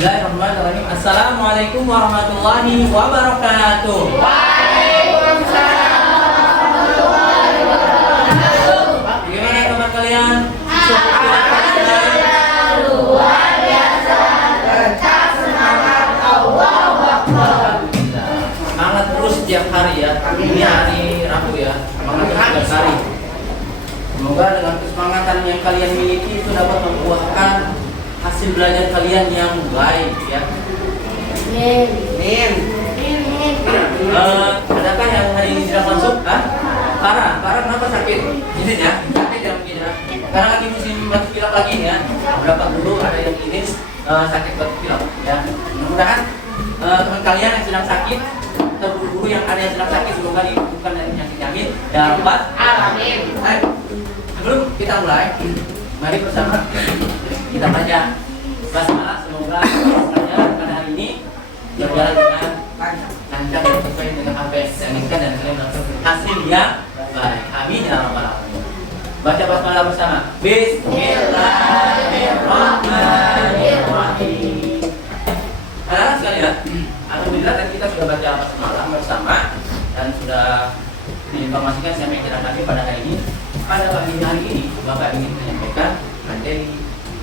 Bismillahirrahmanirrahim. Assalamualaikum warahmatullahi wabarakatuh. Waalaikumsalam warahmatullahi wabarakatuh. Bagaimana kabar kalian? Alhamdulillah luar biasa. Tetap semangat, Allahu Akbar. Semangat terus setiap hari ya. Ini hari Rabu ya. Semangat terus setiap hari. Semoga dengan kesemangatan yang kalian miliki itu dapat membuahkan hasil belajar kalian yang baik ya. Amin. Adakah yang hari ini sudah masuk? Farah kenapa sakit? Ini ya, sakit ya mungkin ya. Karena lagi musim batuk pilek lagi ya. Beberapa dulu ada yang ini sakit batuk pilek ya. Mudah-mudahan teman kalian yang sedang sakit atau guru-guru yang ada yang sedang sakit semoga dibukan dari penyakit amin ya rabbal alamin. Baik. Sebelum kita mulai, mari bersama kita baca basmalah. Semoga pelajaran pada hari ini berjalan dengan lancar sesuai dengan apa yang kita inginkan dan kalian mendapatkan hasil yang baik. Amin ya rabbal alamin. Baca basmalah bersama. Bismillahirrahmanirrahim. Anak-anak sekalian, alhamdulillah tadi kita sudah baca basmalah bersama dan sudah diinformasikan siapa yang kita nanti pada hari ini. Pada pagi hari ini Bapak ingin menyampaikan materi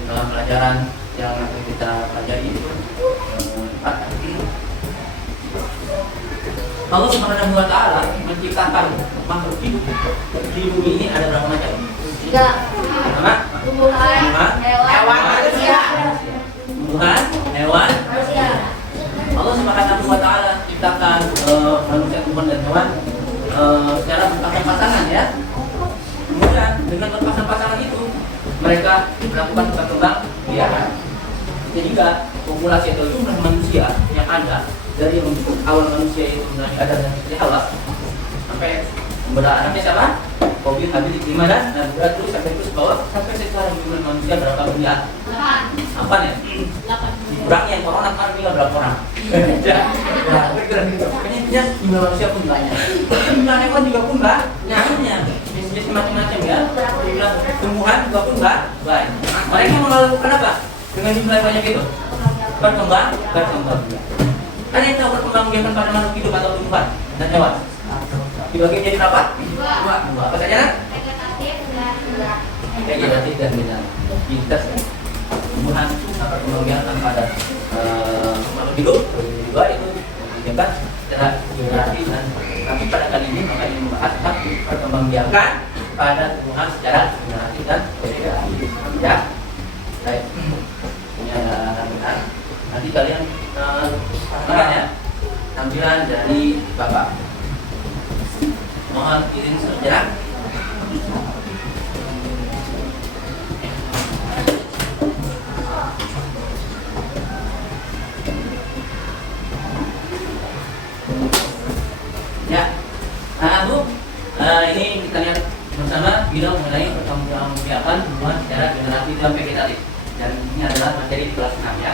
dalam pelajaran yang akan kita pelajari itu Allah Subhanahu wa Ta'ala menciptakan makhluk hidup di bumi ini ada berapa macam? 3. Pertama, Tumbuhan, hewan, manusia. tumbuhan, hewan, Manusia. Allah Subhanahu wa Ta'ala ciptakan manusia, tumbuhan dan hewan secara berpasang-pasangan ya. Kemudian dengan berpasang-pasangan itu mereka melakukan berkembang biakan. Sehingga populasi atau jumlah manusia yang ada dari awal manusia itu dari Adam dan Siti Hawa sampai anaknya siapa? Qabil, Habil, Ikrimah dan berat terus sampai terus bawah sampai sekarang jumlah manusia berapa miliar? 8. Apa nih? 8. Kurangnya yang corona kan berapa orang? Ya, pokoknya intinya jumlah manusia pun banyak. Jumlah hewan juga pun banyak. Jenis macam-macam ya. Jumlah tumbuhan juga pun banyak. Mereka melakukan apa? Dengan jumlah banyak itu berkembang. Ada yang tahu berkembang biakan pada makhluk hidup atau tumbuhan dan hewan? Dibagi menjadi berapa? 2. Apa saja? Vegetatif dan binaris. Tumbuhan berkembang biakan pada makhluk hidup. Kedua itu dibiarkan secara geografis dan tapi pada kali ini maka ingin membahas tentang perkembang biakan pada tumbuhan secara geografis dan geografis. Ya, baik. Ini ada tampilan. Nanti kalian saksikan ya tampilan dari Bapak. Mohon izin sejenak. Ya, Bu, ini kita lihat bersama video mengenai perkembangan biakan tumbuhan secara generatif dan vegetatif. Dan ini adalah materi kelas 6 ya.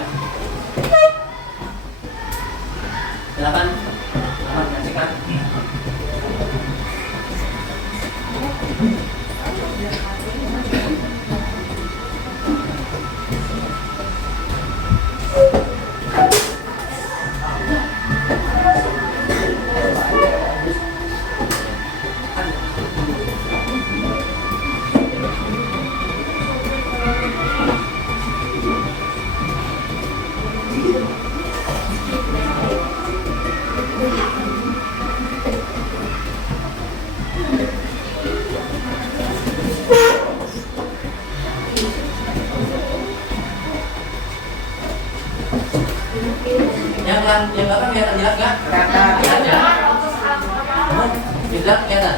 Silakan, selamat menyaksikan. Yang belakang kelihatan jelas nggak? Kelihatan ya. Jelas kelihatan.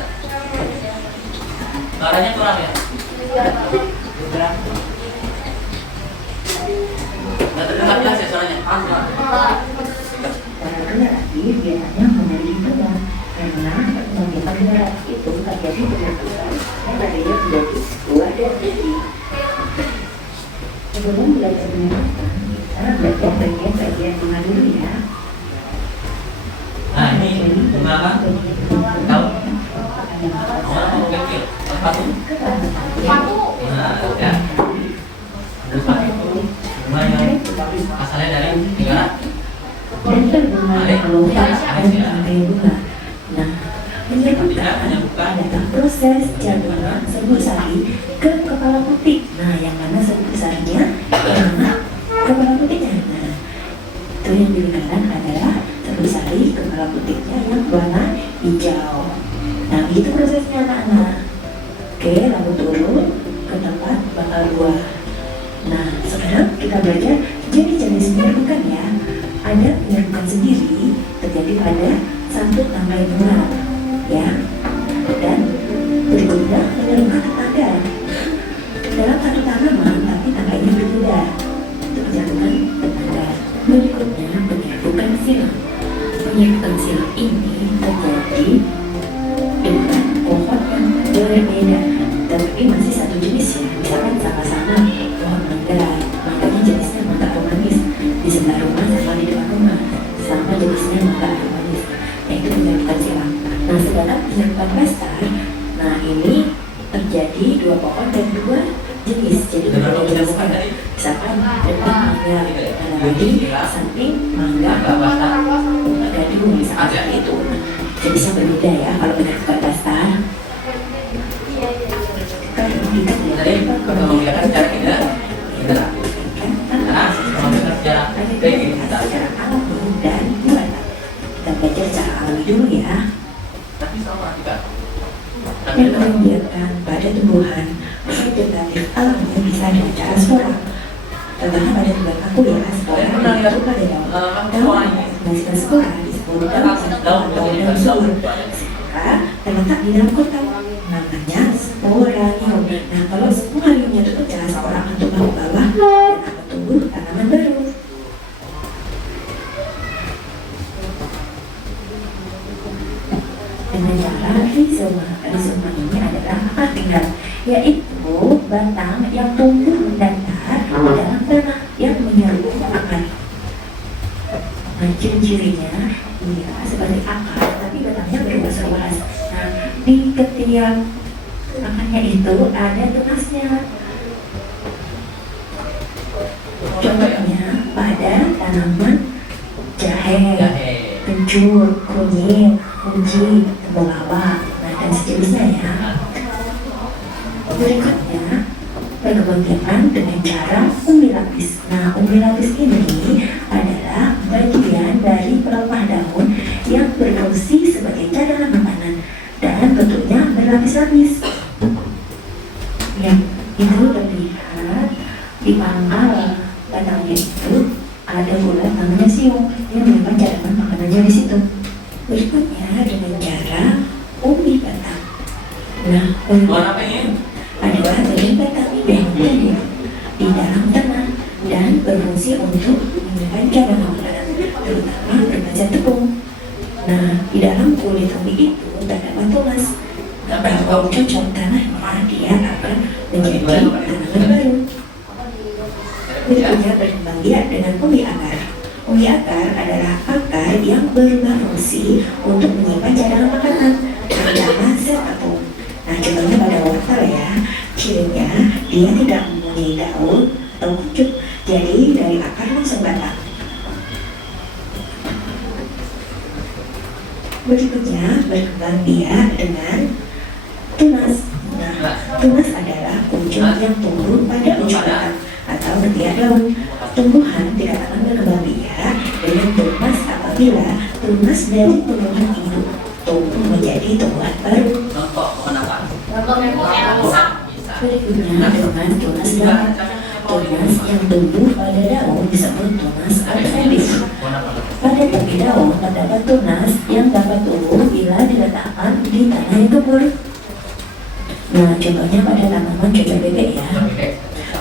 Suaranya kurang ya? Nggak terdengar jelas ya suaranya? Para generasi biasanya memiliki benar karena perkembangan generasi itu terjadi dengan besar yang adanya menjadi luar dan tinggi. Sebelum belajar menyenangkan, kita belajar bagian-bagian bunga dulu ya. Nah ini bunga apa? Tahu? Oh kecil. Sepatu? Nah ya. Ada sepatu bunga yang asalnya dari negara dan berbunga kelompok dan tangkai bunga. Nah, menyebutkan adalah proses jatuhnya serbuk sari ke kepala putih. Nah, yang mana serbuk sarinya, yang mana kepala putihnya. Nah, itu yang digunakan adalah serbuk sari kepala putihnya yang warna hijau. Nah, itu prosesnya anak-anak. Oke, lalu turun ke tempat bakal buah. Nah, sekarang kita belajar jenis-jenis penyerbukan ya. Ada penyerbukan sendiri terjadi pada satu tangkai bunga, ya. Dan berikutnya penyerbukan tetangga. Dalam satu tanaman, tapi tangganya berbeda. Itu penyerbukan tetangga. Berikutnya penyerbukan silang. Penyerbukan silang ini terjadi dengan pohon yang berbeda, tapi masih satu jenis ya. Misalkan sama-sama pohon mangga, mangganya jenisnya mangga aromanis. Di sebelah rumah sama di depan rumah, sama jenisnya mangga aromanis. Nah, itu penyerbukan silang. Nah, sedangkan penyerbukan klastar, nah ini terjadi dua pohon dan dua jenis. Jadi berbeda jenisnya. Misalkan depan mangga, nah nanti samping mangga, gadung, misalkan itu. Jenisnya berbeda ya kalau penyerbukan klastar. tadi kalau membedakan cara kita nah membedakan cara kita dan buat kita belajar cara alami dulu ya. tapi sama juga Dan membiarkan pada tumbuhan vegetatif alami bisa dengan cara spora. Contohnya pada tumbuhan aku ya, spora itu pada daun menghasilkan spora disebut daun subur. Spora terletak di dalam kotak, namanya sporanium. Nah, kalau sporaniumnya itu pecah, spora akan tumbuh ke bawah dan akan tumbuh tanaman baru. Dengan cara rizoma. Rizoma ini adalah akar tinggal, yaitu batang yang tumbuh mendatar dalam tanah yang menyerbu akar. Nah, ciri-cirinya ia seperti akar, tapi batangnya berluas-luas. Nah, di ketiak akarnya itu ada tunasnya. Contohnya pada tanaman jahe, kencur, kunyit, uji, temulawak, nah dan sejenisnya ya. Berikutnya perkebun biakan dengan cara umbi lapis. Nah, umbi lapis ini adalah bagian dari pelepah daun yang berfungsi sebagai cadangan makanan dan bentuknya berlapis-lapis. Ya, itu terlihat di pangkal batangnya itu ada bulat namanya siung yang menyimpan cadangan makanannya di situ. Berikutnya dengan cara umbi batang. Nah, warna apa ini? adalah bagian batang yang berada di dalam tanah dan berfungsi untuk menyimpan cadangan makanan, terutama berbagai tepung. Nah, di dalam kulit umbi itu terdapat tunas. Kalau cocok tanahnya, dia akan menjadi tanaman baru. Berikutnya berkembang biak dengan umbi akar. Umbi akar adalah akar yang berubah fungsi untuk menyimpan cadangan makanan, terutama sel atom. Nah, contohnya pada wortel ya, cirinya dia tidak mempunyai daun atau kucuk, jadi dari akar langsung batang. Berikutnya berkembang biak dengan tunas. Nah, tunas adalah kuncup yang tumbuh pada ujung batang atau ketiak daun. Tumbuhan dikatakan berkembang biak dengan tunas apabila tunas dari tumbuhan itu tumbuh menjadi tumbuhan baru. Contoh pohon apa? Berikutnya dengan tunas daun. Tunas yang tumbuh pada daun disebut tunas adventist. Pada tepi daun terdapat tunas yang dapat tumbuh bila diletakkan di tanah yang gembur. Nah, contohnya pada tanaman cocok bebek ya.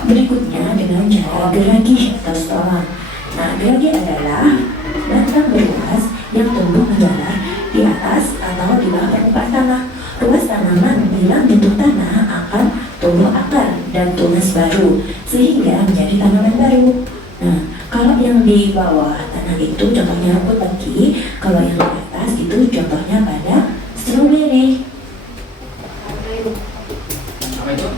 Berikutnya dengan cara geragi atau stolang. Nah, geragi adalah batang berluas yang tumbuh menjalar di atas atau di bawah permukaan tanah. Luas tanaman bila bentuk tanah akan tumbuh akar dan tunas baru sehingga menjadi tanaman baru. Nah, kalau yang di bawah tanah itu contohnya rumput lagi, kalau yang di atas itu contohnya pada stroberi. Apa itu?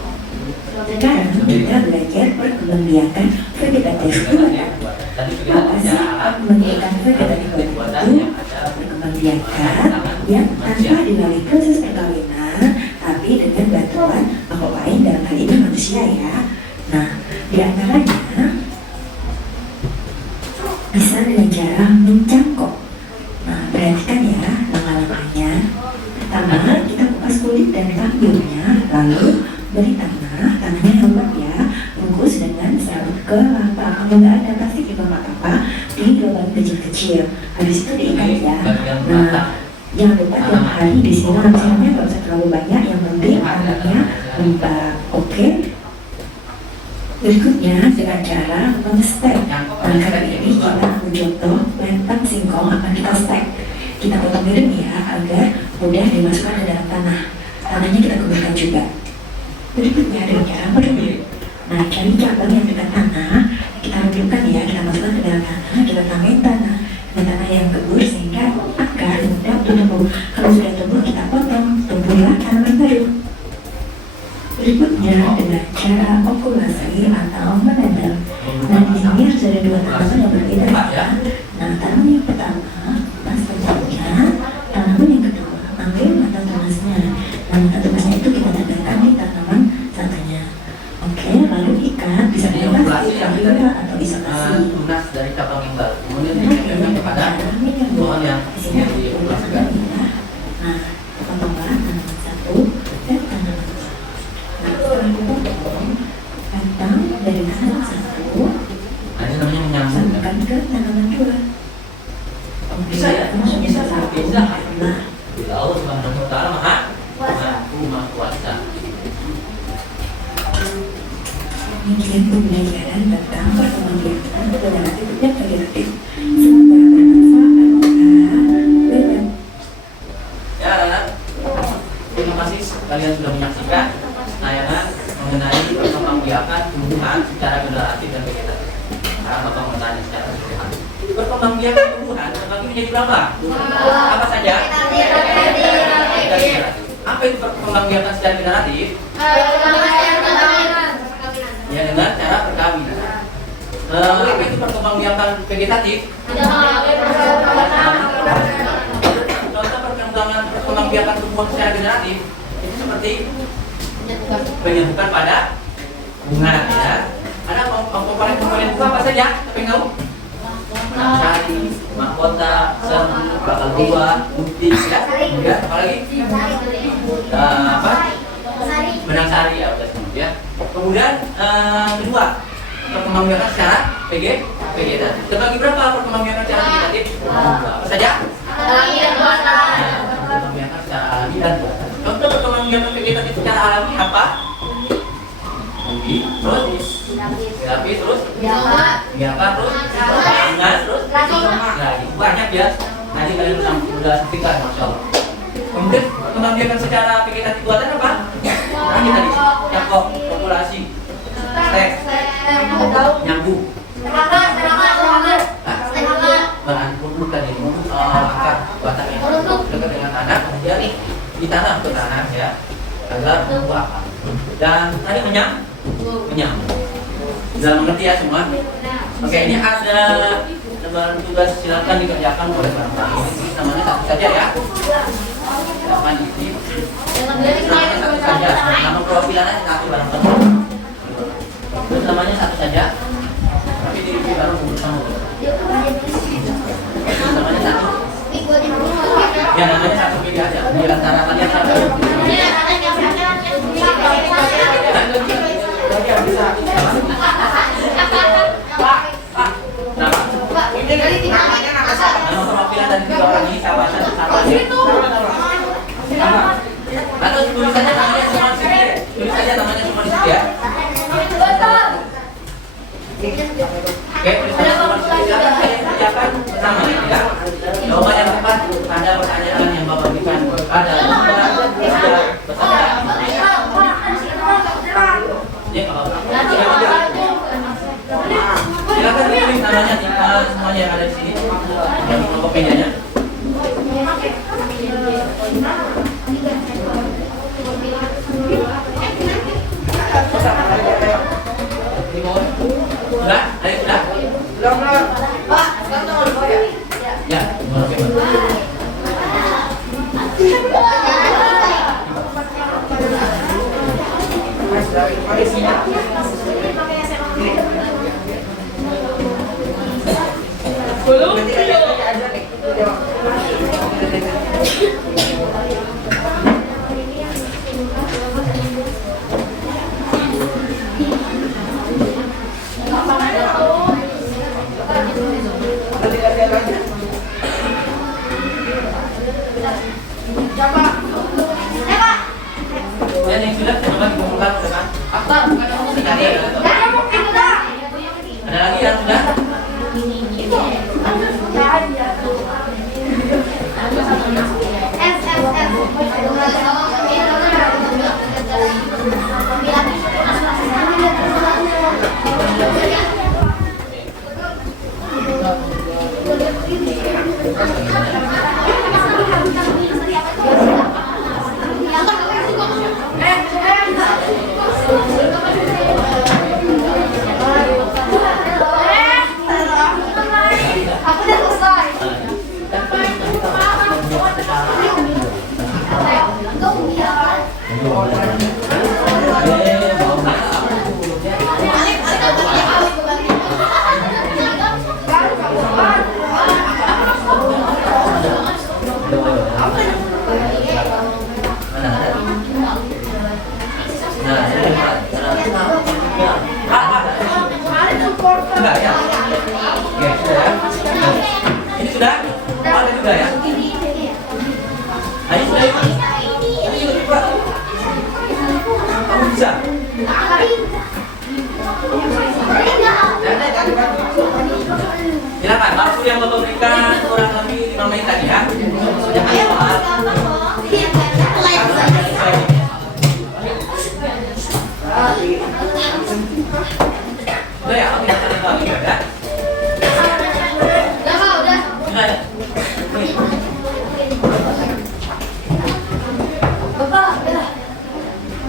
Sekarang kita belajar perkembangbiakan vegetatif buatan. Tadi kita Apa sih bicara meningkatkan vegetatif perbuatan itu? yang ada Berkembang biakan yang tanpa dilalui proses perkawinan, tapi dengan bantuan makhluk lain, dalam hal ini manusia ya. Nah, di antaranya bisa dengan cara mencangkok. Nah, perhatikan ya langkah-langkahnya. Pertama, kita kupas kulit dan kambilnya, lalu beri tanahnya lembab ya, bungkus dengan sabut kelapa. Kalau nggak ada plastik juga nggak apa-apa, di lubang kecil-kecil. Habis itu diikat ya. Nah, jangan lupa tiap hari disiram, siramnya nggak usah terlalu banyak, yang penting tanahnya lembab. Oke. Berikutnya dengan cara men-stack. Nah, kali ini kita mencontoh lempang singkong akan kita stack. Kita potong miring ya agar mudah dimasukkan ke dalam tanah. Tanahnya kita kuburkan juga. Berikutnya dengan cara merendam. Nah, cari cabang yang dekat tanah, kita redupkan ya, kita masukkan ke dalam tanah, kita tambahin tanah dengan tanah yang gembur sehingga akar mudah tumbuh. Kalau sudah tumbuh kita potong, tumbuhlah tanaman baru. Berikutnya dengan cara okulasi atau menanam. Nah, di sini harus ada dua tanaman yang berbeda ya. Nah, tanaman yang pertama pas bentuknya, tanaman yang kedua ambil mata tunasnya. Nah, mata tunasnya itu kita tandakan di tanaman satunya. Oke, lalu ikat bisa Jadi bebas okulasi di yang kabila atau isolasi. tunas dari cabang yang baru, kemudian dikaitkan kepada pohon yang di sini diokulasikan. Nah, potonglah tanaman satu dan tanaman dua. Nah, setelah dipotong, batang dari tanaman satu Nah, ini namanya menyambung. sambungkan ke tanaman dua. Bisa ya? Bisa. Bisa. Nah, Bila Allah Subhanahu wa Ta'ala Maha Kuasa. Demikian pembelajaran tentang perkembangan generatif dan vegetatif. Semoga bermanfaat. Bye-bye. Ya, anak-anak, terima kasih kalian sudah menyaksikan tayangan mengenai perkembangbiakan tumbuhan secara generatif dan vegetatif. Sekarang Bapak mau tanya secara keseluruhan. Perkembangbiakan tumbuhan terbagi menjadi berapa? Apa saja? Generatif. Apa itu perkembangbiakan secara generatif? Ya, dengan cara perkawinan. Apa itu perkembangbiakan vegetatif? Contoh perkembangbiakan tumbuhan secara generatif itu seperti penyebutan pada bunga ya. Ada komponen bunga apa saja? Apa yang tahu? Sari, mahkota, serbu, bakal buah, putih ya. Kemudian apa lagi? Apa? Benang sari ya, udah semua ya. Kemudian kedua, perkembangbiakan secara vegetatif. Terbagi berapa perkembangbiakan secara vegetatif? Apa saja? Perkembangbiakan secara alami dan buatan. Contoh perkembangbiakan vegetatif secara alami apa? Terus dilapis, terus biarkan, terus panas, terus lagi banyak ya. Tadi kalian sudah saksikan, masya Allah. Kemudian perkembangbiakan secara vegetatif buatan apa? Tadi cakok, populasi, stek, nyambung. Berangkut bukan ini akar batang yang dekat dengan tanah, kemudian ditanam ke tanah ya agar tumbuh akar. Dan tadi menyambung. Sudah mengerti ya semua? Oke, ini ada lembaran tugas, silakan dikerjakan oleh barang-barang. Ini namanya satu saja ya. Silakan ini. Namanya satu saja. Nama profilannya satu barang-barang. Terus namanya satu saja. Tapi di baru bersama. Namanya satu. Ya namanya satu pilih aja. Di antara kalian siapa? Nama perwakilan dari tiga orang ini siapa? Atau tulis saja namanya semua di sini. Tulis saja namanya semua di sini ya. Oke, tulis saja semua di sini. Silakan kalian kerjakan bersama ya. Jawaban yang tepat pada pertanyaan yang Bapak berikan ada bersama. Silakan tulis namanya semuanya yang ada di sini. Yang kelompok medianya. Sudah? Ayo sudah? Ya, oke, Pak. Dan yang sudah coba dikumpulkan dengan akta bukan kamu sekali. Ada lagi yang sudah? Aku udah selesai. Enggak ya? Oke, sudah ya? Ini sudah? Ada juga ya? Nah, ini sudah ya? Ini juga. Kamu bisa? Silakan, waktu yang Bapak berikan kurang lebih 5 menit tadi ya. Jangan soal. Udah ya, kita cari lagi ya. Udah. Sudah ya? Bapak, udah.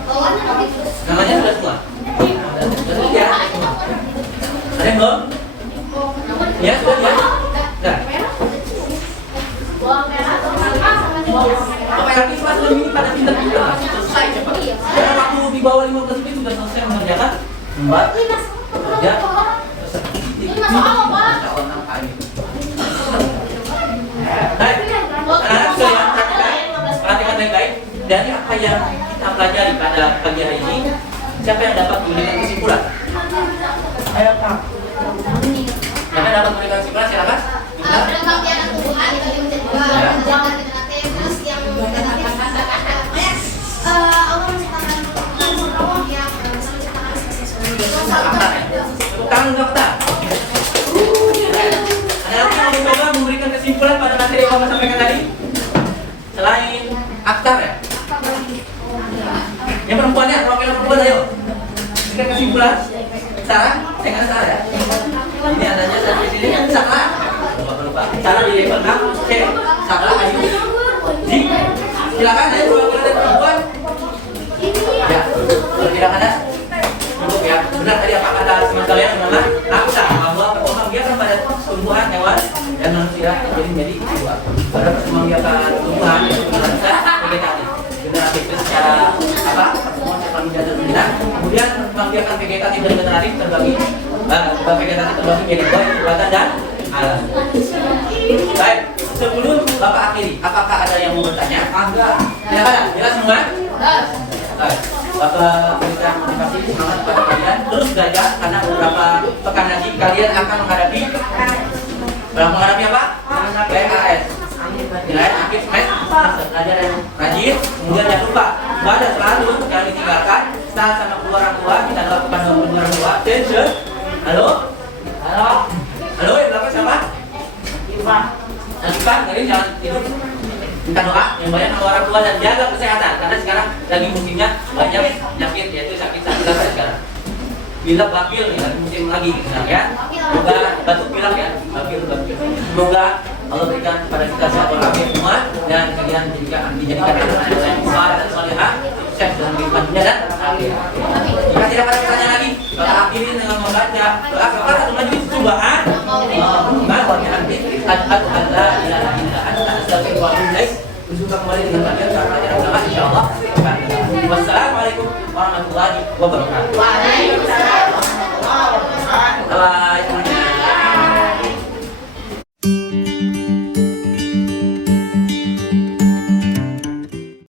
Bawahnya habis. Namanya sudah semua? Sudah ya? Ada yang belum? Ya, sudah ya? Sudah. Bawang merah sama jelas. Bapak yakin kelas ini pada pintar juga masih selesai cepat. Karena waktu di bawah 15 menit sudah selesai mengerjakan. Mbak, kerja. Baik, anak-anak sekalian perhatikan baik-baik. Dari apa yang kita pelajari pada pagi hari ini, siapa yang dapat memberikan kesimpulan? Ayo Kak. Siapa yang dapat memberikan kesimpulan? Silakan. Pengertian tumbuhan itu menjadi dua, jangan terus yang Allah menciptakan yang bisa menciptakan spesies Akta ya? Tepuk tangan untuk Akta. Ada lagi yang mau mencoba memberikan kesimpulan pada materi yang Bapak sampaikan tadi? Selain Akta ya? Yang perempuannya, perwakilan perempuan ayo. Berikan kesimpulan. Sarah, saya kata Sarah ya? Ini adanya dari sini, Sarah. Lupa. Sarah di level 6, C. Sarah, Ayu. J. Silakan ayo perwakilan dari perempuan. Ya, tidak ada. Cukup ya. Benar tadi apa kata teman kalian gimana? Akta bahwa perkembangbiakan pada tumbuhan, hewan, dan manusia menjadi dua. Pada perkembangbiakan tumbuhan itu bisa vegetatif. Generatif itu secara apa? Pertemuan secara menjadi dominan. Kemudian perkembangbiakan vegetatif dan generatif terbagi. Vegetatif terbagi menjadi dua, buatan dan alam. Baik, sebelum Bapak akhiri, apakah ada yang mau bertanya? Enggak. Tidak ada. Jelas semua? Baik. Bapak berikan motivasi semangat pada kalian terus belajar karena beberapa pekan lagi kalian akan menghadapi apa? PAS. Nilai akhir semester belajar yang rajin, kemudian jangan lupa belajar selalu jangan ditinggalkan. Start sama orang tua, kita lakukan dengan orang tua. Attention. Halo? Yang belakang siapa? Ivan. Jadi jangan tidur. Minta doa yang banyak sama orang tua dan jaga kesehatan karena sekarang lagi musimnya banyak penyakit yaitu sakit sekarang. Pilek bakil nih lagi musim lagi sekarang ya. Semoga batuk pilek ya, bakil. Semoga Allah berikan kepada kita sehat walafiat semua dan kalian dijadikan anak yang saleh dan salehah, sukses dalam kehidupan dunia dan akhirat. Jika tidak ada pertanyaan lagi, Bapak akhiri dengan membaca doa kepada majelis cobaan. bihamdik asyhadu an la ilaha illa anta astaghfiruka wa atubu ilaik. Berjumpa kembali dengan kalian karena yang doa insyaallah. Wassalamualaikum warahmatullahi wabarakatuh. Waalaikumsalam warahmatullahi wabarakatuh. Bye.